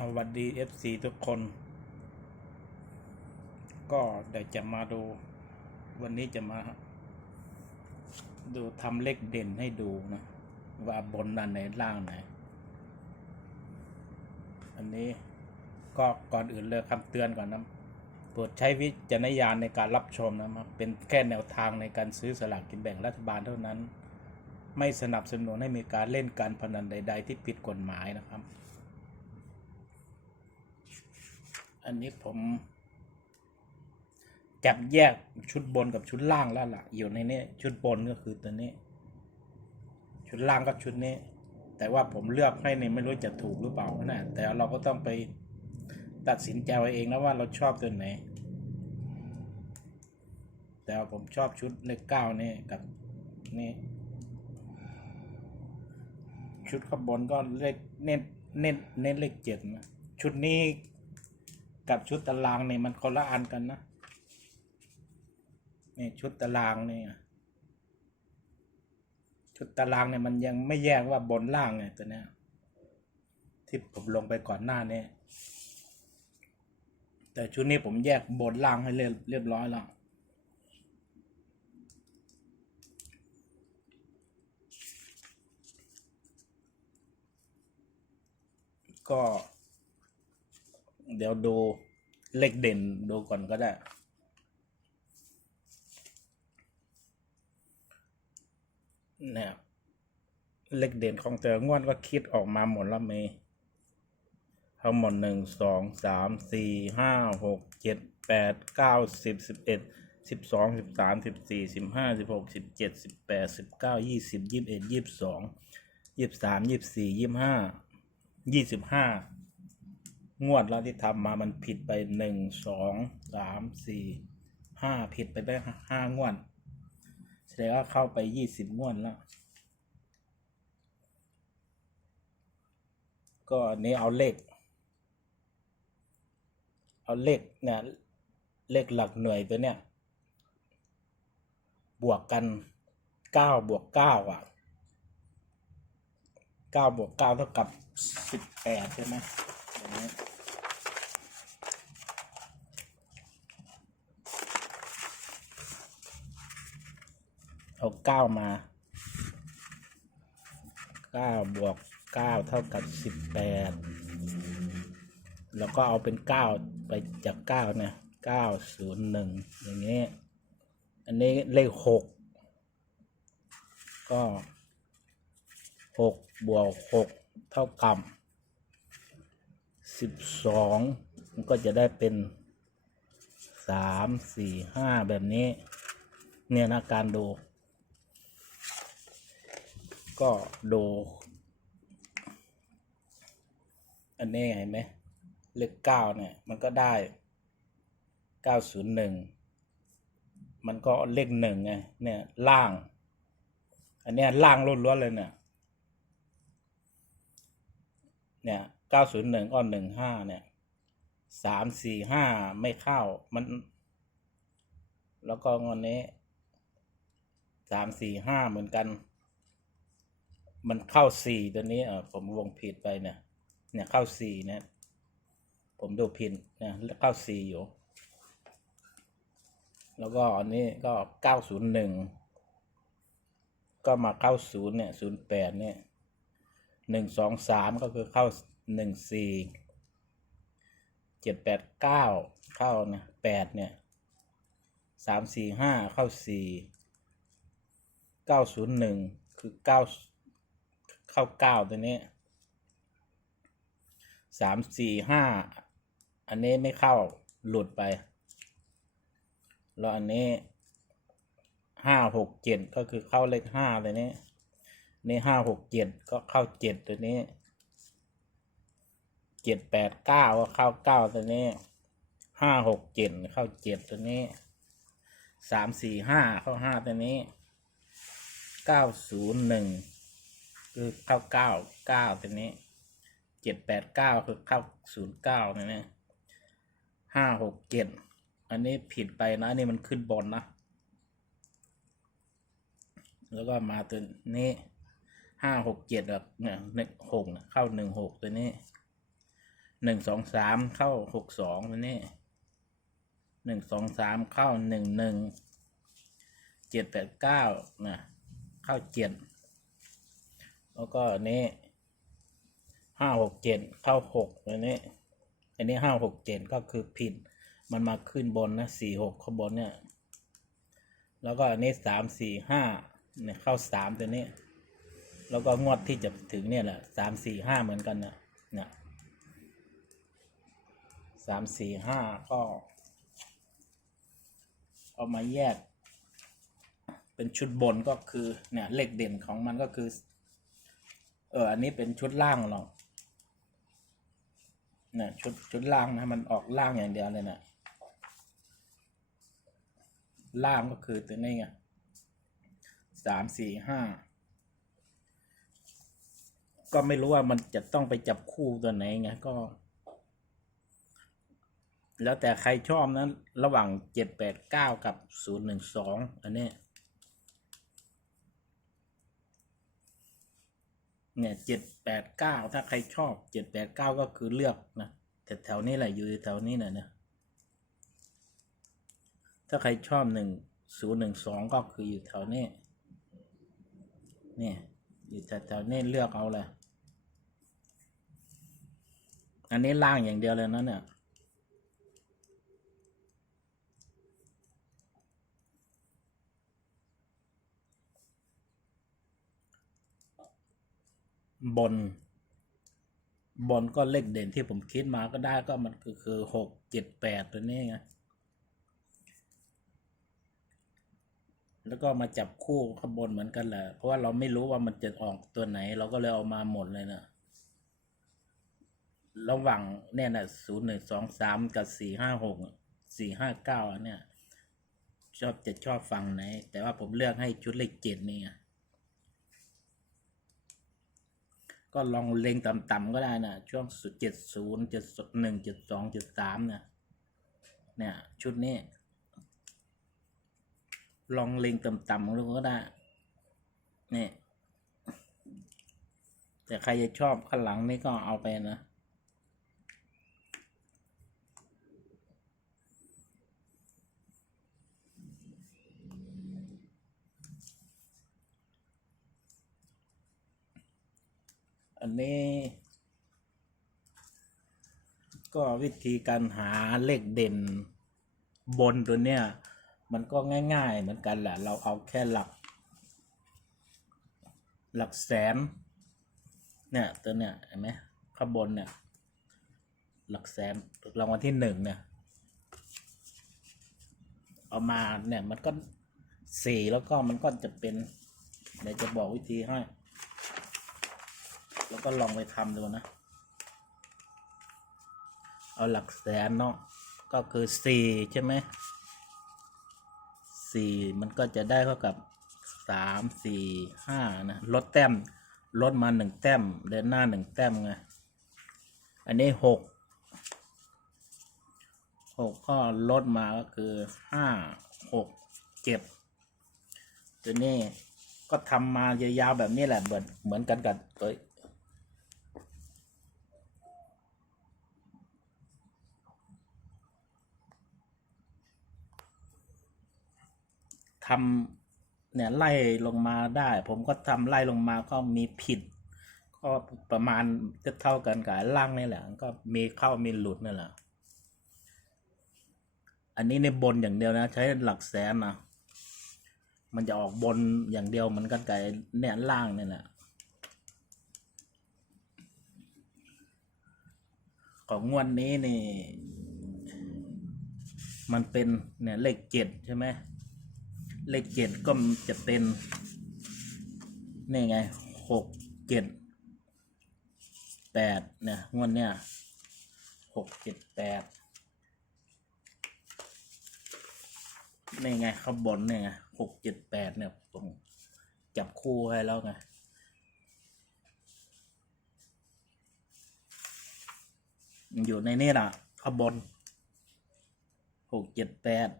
สวัสดี FC ทุกคน ก็เดี๋ยวจะมาดู วันนี้จะมา ดูทำเลขเด่นให้ดูนะ ว่าบนอันไหนล่างไหน อันนี้ก็ก่อนอื่นเลยคำเตือนก่อนนะโปรดใช้วิจารณญาณในการรับชมนะครับเป็นแค่แนวทางในการซื้อสลากกินแบ่งรัฐบาลเท่านั้น ไม่สนับสนุนให้มีการเล่นการพนันใด ๆ ที่ผิดกฎหมายนะครับ อันนี้ผม จับแยกชุดบนกับชุดล่างแล้วล่ะ อยู่ในนี้ชุดบนก็คือตัวนี้ ชุดล่างก็ชุดนี้ แต่ว่าผมเลือกให้เนี่ยไม่รู้จะถูกหรือเปล่านะแต่เราก็ต้องไปตัดสินใจเอาเองนะว่าเราชอบตัวไหน แต่ผมชอบชุดเลขเก้านี่กับนี่ชุดข้างบนก็เลขเน้นเน้นเน้นเลขเจ็ดนะชุดนี้ กับชุดตารางเนี่ยมันคนละอันกันนะนี่ชุดตารางเนี่ยชุดตารางเนี่ยมันยังไม่แยกว่าบนล่างไงตัวเนี้ยที่ผมลงไปก่อนหน้านี้แต่ชุดนี้ผมแยกบนล่างให้เรียบร้อยแล้วก็ เดี๋ยวดูเลขเด่นดูก่อนก็ได้ เนี่ยเลขเด่นของแต่งวดก็คิดออกมาหมดแล้วเมย์ทั้งหมดหนึ่งสองสามสี่ห้าหกเจ็ดแปดเก้าสิบสิบเอ็ดสิบสองสิบสามสิบสี่สิบห้าสิบหกสิบเจ็ดสิบแปดสิบเก้ายี่สิบยี่สิบเอ็ดยี่สิบสองยี่สิบสามยี่สิบสี่ยี่สิบห้ายี่สิบห้า งวดแล้วที่ทำมามันผิดไปหนึ่งสองสามสี่ห้าผิดไปได้ห้างวดแสดงว่าเข้าไปยี่สิบงวดแล้ว ก็นี้เอาเลข เอาเลขเนี่ยเลขหลักหน่วยตัวเนี้ยบวกกันเก้าบวกเก้าอะเก้าบวกเก้าเท่ากับสิบแปดใช่ไหม เอาเก้ามาเก้าบวกเก้าเท่ากับสิบแปดแล้วก็เอาเป็นเก้าไปจากเก้าเนี่ยเก้าศูนย์หนึ่งอย่างนี้ยอันนี้เลขหกก็หกบวกหกเท่ากับ สิบสองมันก็จะได้เป็นสามสี่ห้าแบบนี้ เนี่ยนะการดู ก็ดู อันนี้เห็นไหมเลขเก้าเนี่ย มันก็ได้เก้าศูนย์หนึ่งมันก็เลขหนึ่งไงเนี่ยล่าง อันเนี้ยล่างล้วนๆเลยเนี่ยเนี่ย เก้าศูนย์หนึ่งก็หนึ่งห้าเนี่ยสามสี่ห้าไม่เข้ามัน แล้วก็งอนนี้สามสี่ห้าเหมือนกัน มันเข้าสี่ตัวนี้เออผมวงผิดไปเนี่ย เนี่ยเข้าสี่เนี่ยผมดูผิดนี่ยเข้าสี่อยู่ แล้วก็อันนี้ก็เก้าศูนย์หนึ่งก็มาเข้าศูนย์เนี่ยศูนย์แปดเนี่ยหนึ่งสองสามก็คือเข้า หนึ่งสี่เจ็ดแปดเก้าเข้านี่ยแปดเนี่ยสามสี่ห้าเข้าสี่เก้าศูนย์หนึ่งคือเก้าเข้าเก้าตัวนี้สามสี่ห้าอันนี้ไม่เข้าหลุดไป แล้วอันนี้ห้าหกเจ็ดก็คือเข้าเลขห้าตัวนี้ นี่ห้าหกเจ็ดก็เข้าเจ็ดตัวนี้ เจ็ดแปดเก้าก็เข้าเก้าตัวนี้ห้าหกเจ็ดเข้าเจ็ดตัวนี้สามสี่ห้าเข้าห้าตัวนี้เก้าศูนย์หนึ่งคือเข้าเก้าเก้าตัวนี้เจ็ดแปดเก้าคือเข้าศูนย์เก้าตัวนี้ห้าหกเจ็ดอันนี้ผิดไปนะอันนี่มันขึ้นบนนะ แล้วก็มาตัวนี้ห้าหกเจ็ดแบบเนี่ยหนึ่งหกเข้าหนึ่งหกตัวนี้ หนึ่งสองสามเข้าหกสองตัวนี้หนึ่งสองสามเข้าหนึ่งหนึ่งเจ็ดแปดเก้านะเข้าเจ็ดแล้วก็อันนี้ห้าหกเจ็ดเข้าหกอันนี้ อันนี้ห้าหกเจ็ดก็คือผิด มันมาขึ้นบนนะสี่หกข้างบนเนี่ย แล้วก็อันนี้สามสี่ห้าเนี่ยเข้าสามตัวนี้ แล้วก็งวดที่จะถึงเนี่ยแหละสามสี่ห้าเหมือนกันนะเนี่ย สามสี่ห้าก็ เอามาแยก เป็นชุดบนก็คือเนี่ยเลขเด่นของมันก็คือ เอออันนี้เป็นชุดล่างหรอกเนี่ยชุดชุดล่างนะมันออกล่างอย่างเดียวเลยนะล่างก็คือตัวนี้ไงสามสี่ห้าก็ไม่รู้ว่ามันจะต้องไปจับคู่ตัวไหนไงก็ แล้วแต่ใครชอบนะระหว่างเจ็ดแปดเก้ากับศูนย์หนึ่งสองอันนี้เนี่ยเจ็ดแปดเก้าถ้าใครชอบเจ็ดแปดเก้าก็คือเลือกนะแต่แถวนี้แหละอยู่แถวนี้นะเนี่ยถ้าใครชอบหนึ่งศูนย์หนึ่งสองก็คืออยู่แถวนี้เนี่ยอยู่แถวๆนี้เลือกเอาเลย อันนี้ล่างอย่างเดียวเลยนะเนี่ย บน บนก็เลขเด่นที่ผมคิดมาก็ได้ก็มันคือคือหกเจ็ดแปดตัวนี้ไงแล้วก็มาจับคู่ข้างบนเหมือนกันแหละ เพราะว่าเราไม่รู้ว่ามันจะออกตัวไหน เราก็เลยเอามาหมดเลยนะระหว่างเนี่ยนะศูนย์หนึ่งสองสามกับสี่ห้าหกสี่ห้าเก้าเนี่ย ชอบจะชอบฟังไหน แต่ว่าผมเลือกให้ชุดเลขเจ็ดนี่ไง ก็ลองเล็งต่ำๆก็ได้นะช่วงสุดเจ็ดศูนย์เจ็ดหนึ่งเจ็ดสองเจ็ดสามเนี่ยเนี่ย ชุดนี้ ลองเล็งต่ำๆดูก็ได้เนี่ยแต่ใครจะชอบข้างหลังนี่ก็เอาไปนะ อันนี้ ก็วิธีการหาเลขเด่นบนตัวเนี้ยมันก็ง่าย ๆ เหมือนกันแหละ เราเอาแค่หลัก หลักแสน เนี่ยตัวเนี้ยเห็นไหมข้างบนเนี่ย หลักแสนรางวัลที่หนึ่งเนี่ย เอามาเนี่ยมันก็สี่แล้วก็มันก็จะเป็นเดี๋ยวจะบอกวิธีให้ แล้วก็ลองไปทำดูนะ เอาหลักแสนเนาะก็คือสี่ใช่ไหมสี่มันก็จะได้เท่ากับสามสี่ห้านะลดแต้มลดมาหนึ่งแต้มเดินหน้าหนึ่งแต้มไงอันนี้หกหกก็ลดมาก็คือห้าหกเจ็ดตัวนี้ก็ทำมายาวๆแบบนี้แหละเหมือนเหมือนกันกับตัว ทำเนี่ยไล่ลงมาได้ ผมก็ทำไล่ลงมาก็มีผิด ก็ประมาณจะเท่ากันกับล่างนี่แหละ ก็มีเข้ามีหลุดนั่นแหละอันนี้ในบนอย่างเดียวนะ ใช้หลักแสนนะมันจะออกบนอย่างเดียวเหมือนกันกับเนี่ยล่างนี่แหละของงวดนนี้นี่ มันเป็นเนี่ยเลขเจ็ดใช่ไหม เลขเจ็ดก็จะเป็นนี่ไงหกเจ็ดแปดเนี่ยงวดเนี่ยหกเจ็ดแปดนี่ไงข้าบนเนี่ยไงหกเจ็ดแปดเนี่ยผมจับคู่ให้แล้วไงอยู่ในนี่แหละข้าบนหกเจ็ดแปด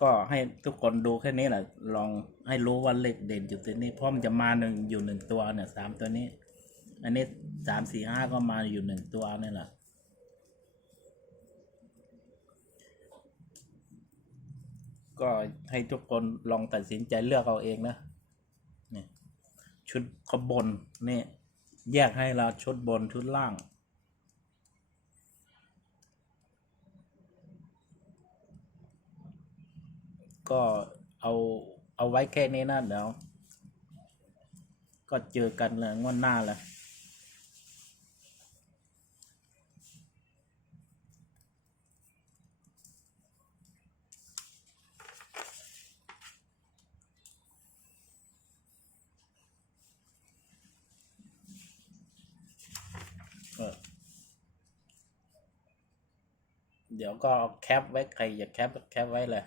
ก็ให้ทุกคนดูแค่นี้แหละลองให้รู้ว่าเลขเด่นอยู่ตัวนี้เพราะมันจะมาหนึ่งอยู่หนึ่งตัวเนี่ยสามตัวนี้ อันนี้สามสี่ห้าก็มาอยู่หนึ่งตัวนี่แหละก็ให้ทุกคนลองตัดสินใจเลือกเอาเองนะนี่ชุดขบนนี่แยกให้เราชุดบนชุดล่าง ก็เอาเอาไว้แค่นี้นะเดี๋ยว ก็เจอกันเลยงวดหน้าและเออเดี๋ยวก็แคปไว้ใครอยากแคปแคปไว้เลย